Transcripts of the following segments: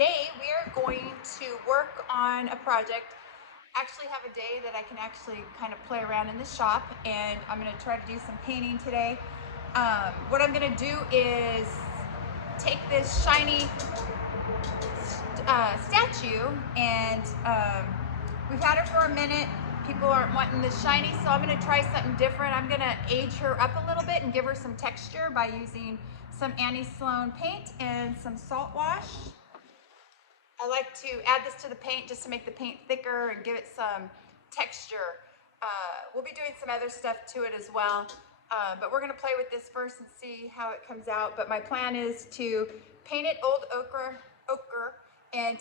today we are going to work on a project. Actually have a day that I can actually kind of play around in the shop, and I'm going to try to do some painting today. What I'm going to do is take this shiny statue, and we've had her for a minute. People aren't wanting the shiny, so I'm going to try something different. I'm going to age her up a little bit and give her some texture by using some Annie Sloan paint and some salt wash. I like to add this to the paint just to make the paint thicker and give it some texture. We'll be doing some other stuff to it as well, but we're going to play with this first and see how it comes out. But my plan is to paint it old ochre and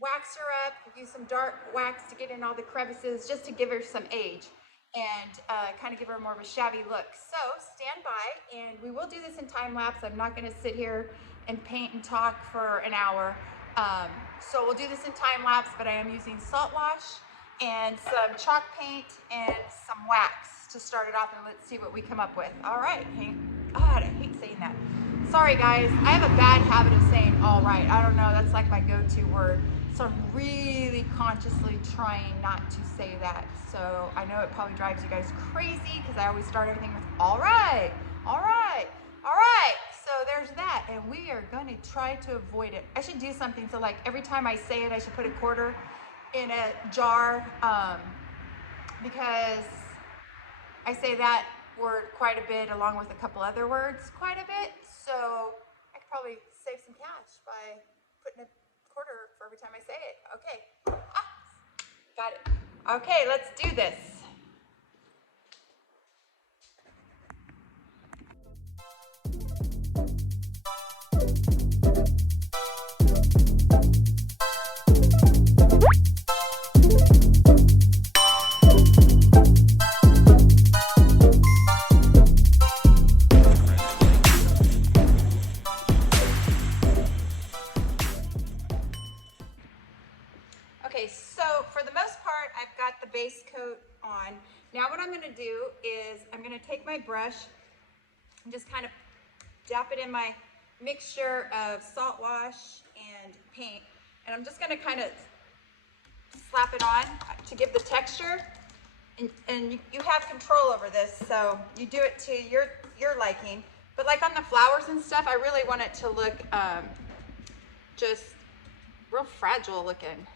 wax her up, use some dark wax to get in all the crevices just to give her some age and kind of give her more of a shabby look. So stand by, and we will do this in time lapse. I'm not going to sit here and paint and talk for an hour. So we'll do this in time lapse, but I am using salt wash and some chalk paint and some wax to start it off, and let's see what we come up with. All right, God, I hate saying that. Sorry guys, I have a bad habit of saying all right. I don't know, that's like my go-to word. So I'm really consciously trying not to say that. So I know it probably drives you guys crazy because I always start everything with all right, all right, all right. So there's that, and we are going to try to avoid it. I should do something so like every time I say it, I should put a quarter in a jar, because I say that word quite a bit along with a couple other words quite a bit. So I could probably save some cash by putting a quarter for every time I say it. Okay, got it. Okay, let's do this. Okay, so for the most part, I've got the base coat on. Now what I'm gonna do is I'm gonna take my brush and just kind of dap it in my mixture of salt wash and paint. And I'm just gonna kind of slap it on to give the texture. And you have control over this, so you do it to your liking. But like on the flowers and stuff, I really want it to look just real fragile looking.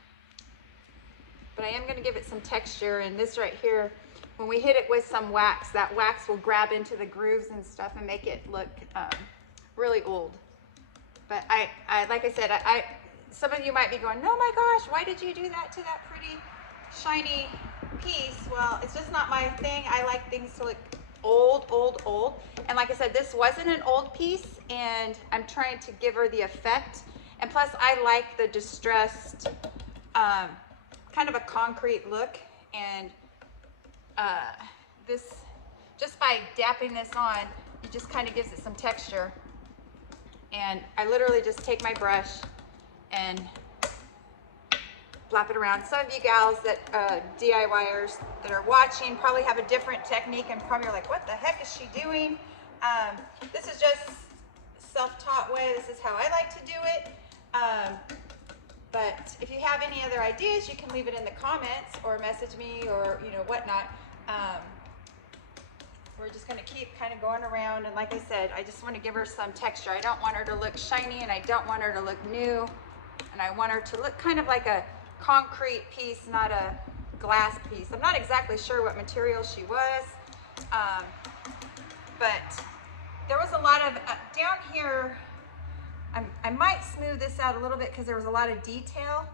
But I am going to give it some texture, and this right here, when we hit it with some wax, that wax will grab into the grooves and stuff and make it look really old. But I like I said, some of you might be going, oh my gosh, why did you do that to that pretty shiny piece? Well, it's just not my thing. I like things to look old, old, old. And like I said, this wasn't an old piece, and I'm trying to give her the effect. And plus, I like the distressed, kind of a concrete look, and this, just by dapping this on, it just kind of gives it some texture. And I literally just take my brush and flap it around. Some of you gals that DIYers that are watching probably have a different technique and probably are like, what the heck is she doing? This is just self-taught way. This is how I like to do it. But if you have any other ideas, you can leave it in the comments or message me or whatnot. We're just going to keep kind of going around, and like I said, I just want to give her some texture. I don't want her to look shiny, and I don't want her to look new, and I want her to look kind of like a concrete piece, not a glass piece. I'm not exactly sure what material she was, but there was a lot of down here. I might smooth this out a little bit because there was a lot of detail,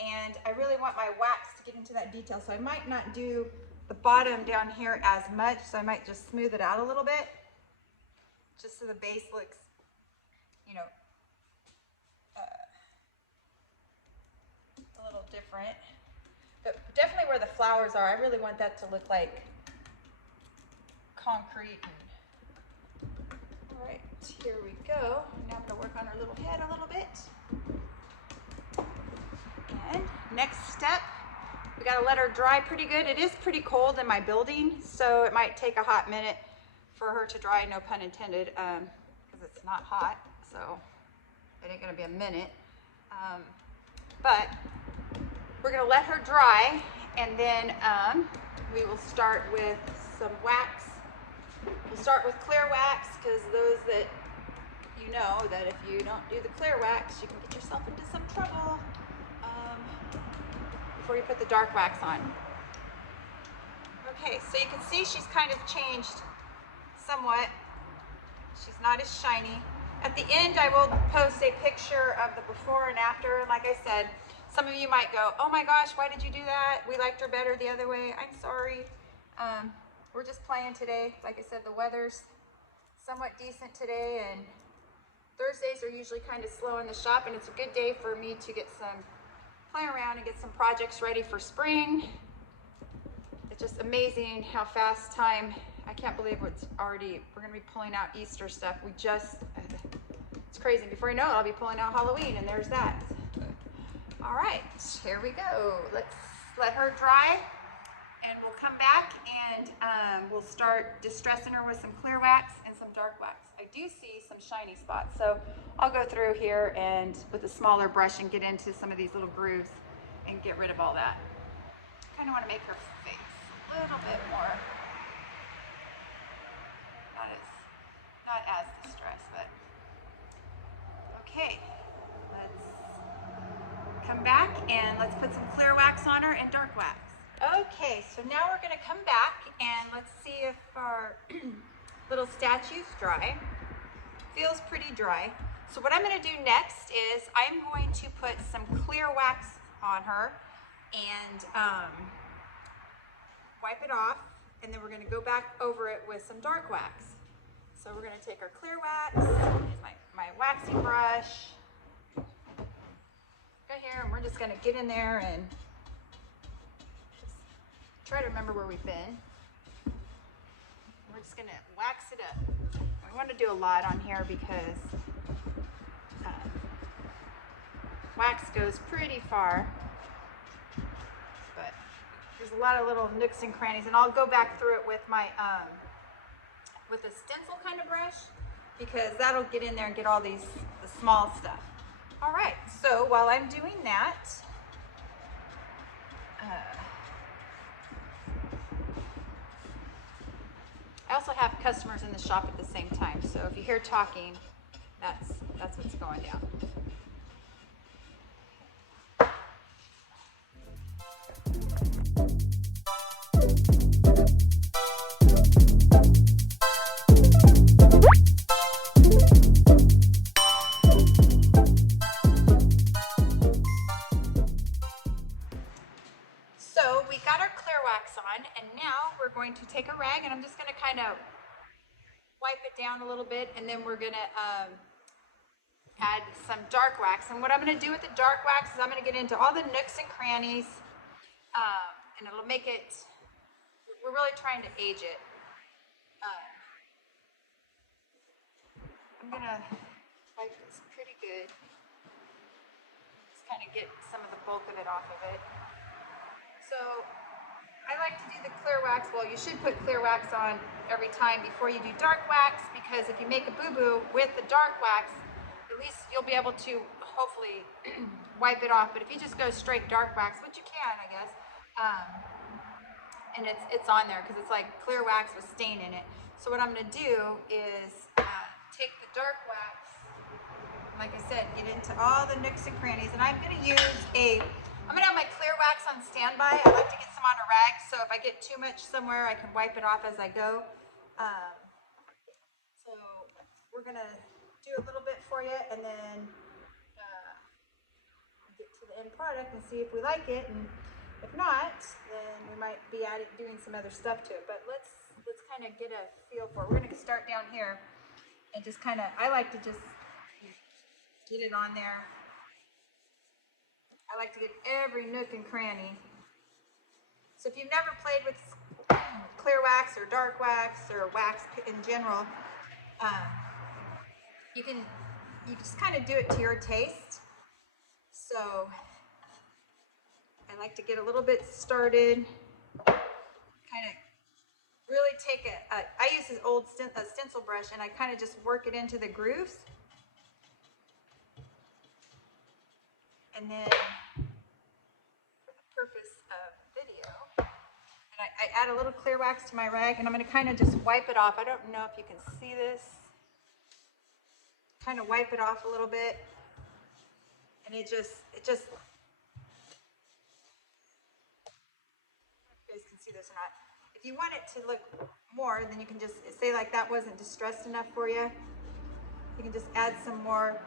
and I really want my wax to get into that detail, so I might not do the bottom down here as much, so I might just smooth it out a little bit just so the base looks, a little different. But definitely where the flowers are, I really want that to look like concrete. All right, here we go. Now I'm going to work on her little head a little bit. And next step, we got to let her dry pretty good. It is pretty cold in my building, so it might take a hot minute for her to dry, no pun intended, because it's not hot, so it ain't going to gonna be a minute. But we're gonna let her dry, and then we will start with some wax. We'll start with clear wax, because those that you know that if you don't do the clear wax, you can get yourself into some trouble before you put the dark wax on. Okay, so you can see she's kind of changed somewhat. She's not as shiny. At the end, I will post a picture of the before and after. And like I said, some of you might go, oh my gosh, why did you do that? We liked her better the other way. I'm sorry. We're just playing today. Like I said, the weather's somewhat decent today, and Thursdays are usually kind of slow in the shop, and it's a good day for me to get some play around and get some projects ready for spring. It's just amazing how fast time, I can't believe we're gonna be pulling out Easter stuff. It's crazy. Before you know it, I'll be pulling out Halloween, and there's that. All right, here we go. Let's let her dry, and we'll come back and we'll start distressing her with some clear wax and some dark wax. I do see some shiny spots, so I'll go through here and with a smaller brush and get into some of these little grooves and get rid of all that. I kind of want to make her face a little bit more, not as distressed, but okay. Let's come back and let's put some clear wax on her and dark wax. Okay, so now we're going to come back and let's see if our little statue's dry. Feels pretty dry. So what I'm going to do next is I'm going to put some clear wax on her and wipe it off, and then we're going to go back over it with some dark wax. So we're going to take our clear wax, my waxing brush, right here, and we're just going to get in there and just try to remember where we've been. We're just going to wax it up. We want to do a lot on here because wax goes pretty far, but there's a lot of little nooks and crannies, and I'll go back through it with my with a stencil kind of brush, because that'll get in there and get all the small stuff. All right, so while I'm doing that, I also have customers in the shop at the same time, so if you hear talking, that's what's going down. So we got our clear wax on, and now we're going to take a rag, and I'm just going to kind of wipe it down a little bit, and then we're going to add some dark wax. And what I'm going to do with the dark wax is I'm going to get into all the nooks and crannies, and it'll make it, we're really trying to age it. I'm going to wipe this pretty good. Just kind of get some of the bulk of it off of it. So I like to do the clear wax. Well, you should put clear wax on every time before you do dark wax, because if you make a boo-boo with the dark wax, at least you'll be able to hopefully wipe it off. But if you just go straight dark wax, which you can, I guess, and it's on there because it's like clear wax with stain in it. So what I'm going to do is take the dark wax, like I said, get into all the nooks and crannies, and I'm going to use I'm going to have my clear wax on standby. I like to get some on a rag, so if I get too much somewhere, I can wipe it off as I go. So we're going to do a little bit for you, and then get to the end product and see if we like it. And if not, then we might be doing some other stuff to it. But let's kind of get a feel for it. We're going to start down here and just kind of, I like to just get it on there. I like to get every nook and cranny. So if you've never played with clear wax or dark wax or wax in general, you just kind of do it to your taste. So I like to get a little bit started, kind of really take I use this old stencil brush, and I kind of just work it into the grooves. And then for the purpose of video, and I add a little clear wax to my rag, and I'm going to kind of just wipe it off. I don't know if you can see this. Kind of wipe it off a little bit, and it just you guys can see this or not. If you want it to look more, then you can just say like that wasn't distressed enough for you. You can just add some more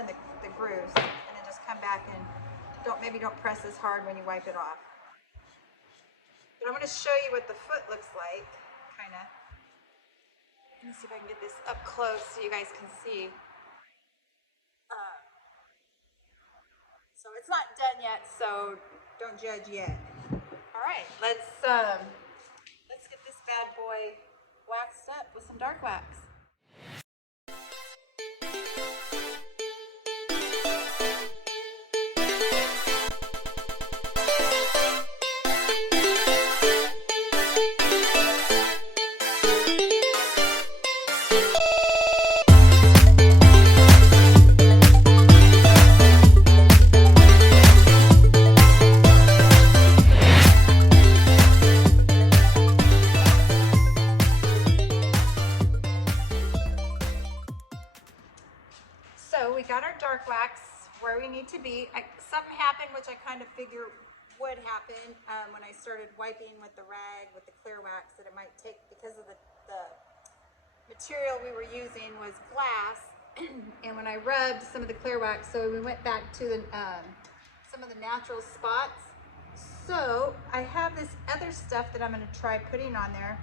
in the grooves, and then just come back and maybe don't press as hard when you wipe it off. But I'm going to show you what the foot looks like, kind of. Let me see if I can get this up close so you guys can see. So it's not done yet, so don't judge yet. All right, let's get this bad boy waxed up with some dark wax. So we got our dark wax where we need to be. Something happened, which I kind of figure would happen when I started wiping with the rag, with the clear wax, that it might take, because of the material we were using was glass, and when I rubbed some of the clear wax, so we went back to the some of the natural spots. So I have this other stuff that I'm going to try putting on there,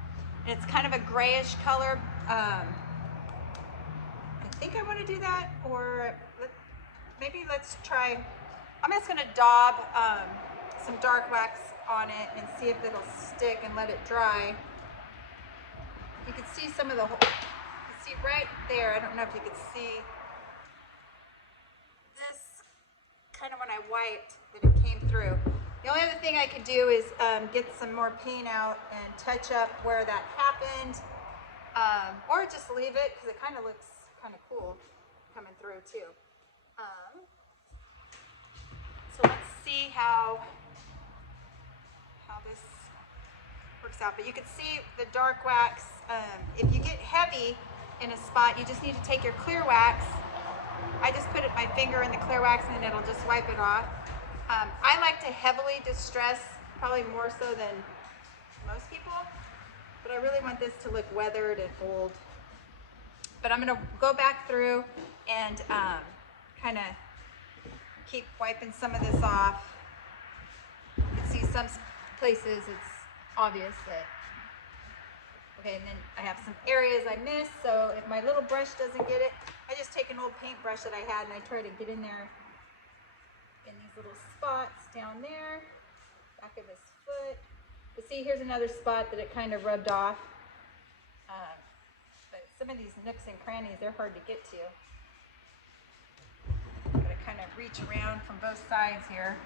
and it's kind of a grayish color. I think I want to do that, or maybe let's try. I'm just going to daub some dark wax on it and see if it'll stick and let it dry. You can see some of the, you can see right there. I don't know if you can see this kind of when I wiped that it came through. The only other thing I could do is get some more paint out and touch up where that happened, or just leave it because it kind of looks kind of cool coming through too. So let's see how this works out. But you can see the dark wax. If you get heavy in a spot, you just need to take your clear wax. I just put my finger in the clear wax and it'll just wipe it off. I like to heavily distress, probably more so than most people, but I really want this to look weathered and old. But I'm going to go back through and kind of keep wiping some of this off. You can see some places it's obvious that, okay, and then I have some areas I missed, so if my little brush doesn't get it, I just take an old paintbrush that I had and I try to get in there in these little spots down there, back of his foot. But see, here's another spot that it kind of rubbed off. But some of these nooks and crannies, they're hard to get to. Gotta kind of reach around from both sides here.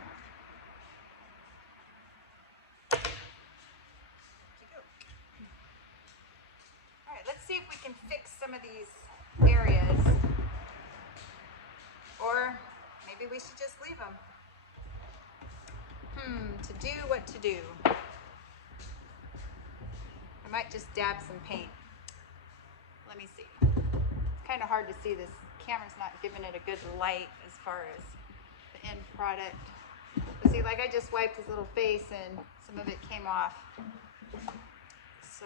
All right, let's see if we can fix some of these areas. Or maybe we should just leave them. To do what to do. I might just dab some paint. Let me see. It's kind of hard to see. This camera's not giving it a good light as far as the end product. But see, like I just wiped his little face and some of it came off. So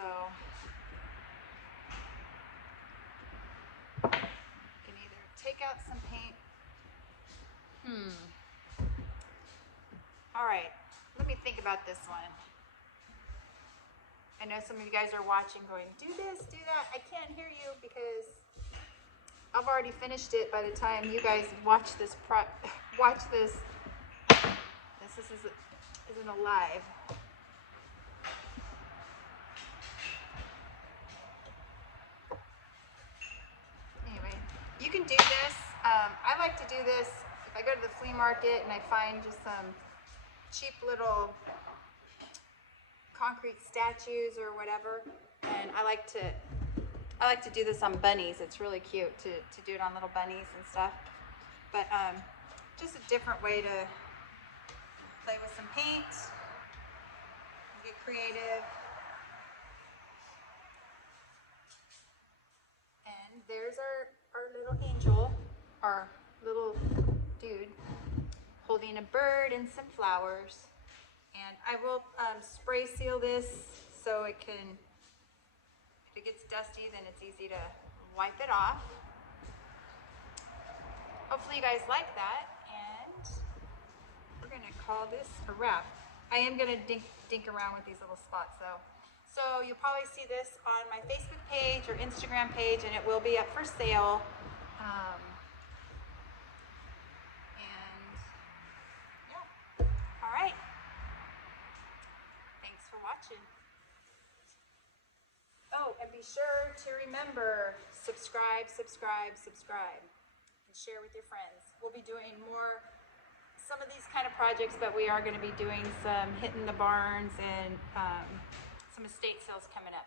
you can either take out some paint. All right, let me think about this one. I know some of you guys are watching going, do this, do that. I can't hear you because I've already finished it by the time you guys watch this. This isn't alive. Anyway, you can do this. I like to do this if I go to the flea market and I find just some cheap little concrete statues or whatever, and I like to do this on bunnies. It's really cute to do it on little bunnies and stuff. But just a different way to play with some paint, get creative. And there's our little angel, our little dude, holding a bird and some flowers. And I will spray seal this so it can, if it gets dusty, then it's easy to wipe it off. Hopefully you guys like that, and we're gonna call this a wrap. I am gonna dink around with these little spots though. So you'll probably see this on my Facebook page or Instagram page, and it will be up for sale. And yeah, all right. Thanks for watching. Oh, and be sure to remember, subscribe, subscribe, subscribe, and share with your friends. We'll be doing more, some of these kind of projects, but we are going to be doing some hitting the barns and some estate sales coming up.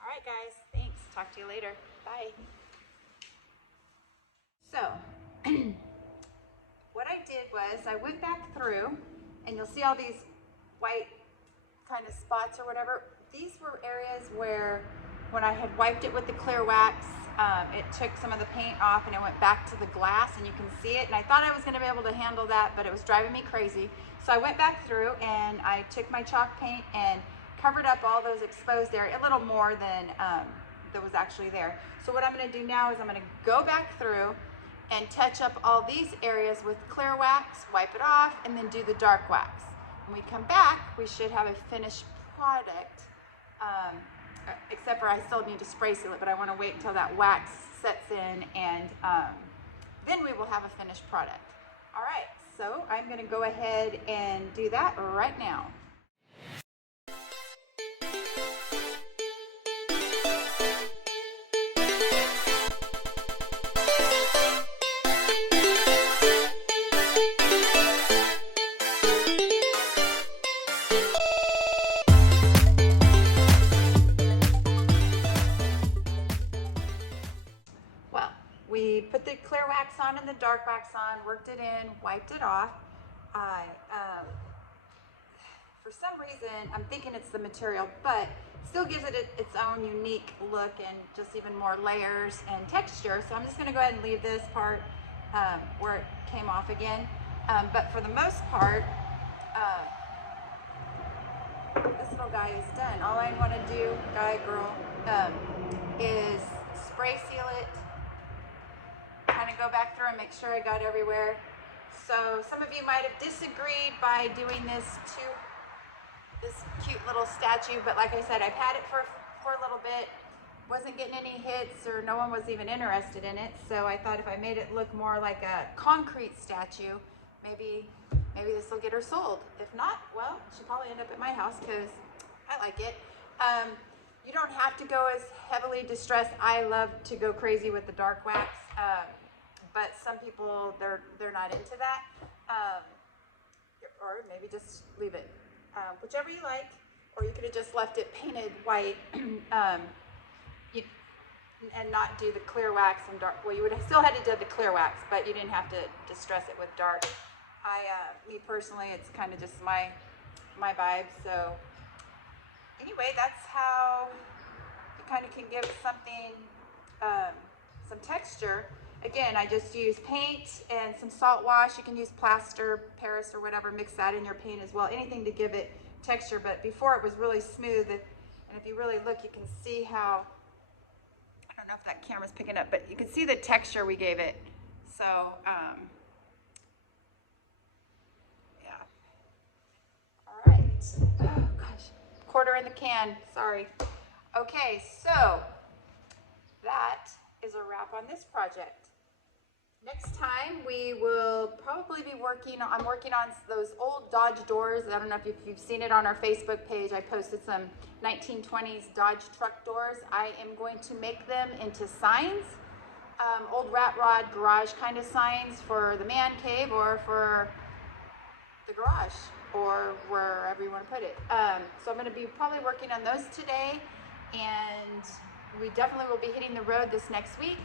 All right, guys, thanks. Talk to you later. Bye. So, what I did was I went back through, and you'll see all these white kind of spots or whatever. These were areas where when I had wiped it with the clear wax, it took some of the paint off and it went back to the glass, and you can see it. And I thought I was going to be able to handle that, but it was driving me crazy. So I went back through and I took my chalk paint and covered up all those exposed areas, a little more than that was actually there. So what I'm going to do now is I'm going to go back through and touch up all these areas with clear wax, wipe it off, and then do the dark wax. When we come back, we should have a finished product, except for I still need to spray seal it, but I want to wait until that wax sets in, and then we will have a finished product. All right, so I'm going to go ahead and do that right now. We put the clear wax on and the dark wax on, worked it in, wiped it off. For some reason, I'm thinking it's the material, but still gives it its own unique look and just even more layers and texture. So I'm just gonna go ahead and leave this part where it came off again. But for the most part, this little guy is done. All I wanna do, guy, girl, is spray seal it, kind of go back through and make sure I got everywhere. So some of you might have disagreed by doing this cute little statue, but like I said, I've had it for a little bit, wasn't getting any hits, or no one was even interested in it. So I thought if I made it look more like a concrete statue, maybe this will get her sold. If not, well, she'll probably end up at my house because I like it. You don't have to go as heavily distressed. I love to go crazy with the dark wax. But some people, they're not into that, or maybe just leave it, whichever you like, or you could have just left it painted white, and not do the clear wax and dark. Well, you would have still had to do the clear wax, but you didn't have to distress it with dark. Me personally, it's kind of just my vibe. So anyway, that's how you kind of can give something some texture. Again, I just use paint and some salt wash. You can use plaster, Paris, or whatever, mix that in your paint as well, anything to give it texture. But before it was really smooth, and if you really look, you can see how, I don't know if that camera's picking up, but you can see the texture we gave it. So, yeah. All right. Oh, gosh. Quarter in the can, sorry. Okay, so that is a wrap on this project. Next time we will probably be I'm working on those old Dodge doors. I don't know if you've seen it on our Facebook page. I posted some 1920s Dodge truck doors. I am going to make them into signs, old rat rod garage kind of signs for the man cave or for the garage or wherever you want to put it. So I'm going to be probably working on those today, and we definitely will be hitting the road this next week,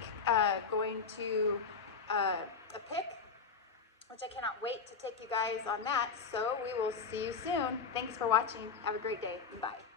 going to a pick which I cannot wait to take you guys on that. So we will see you soon. Thanks for watching. Have a great day. Bye.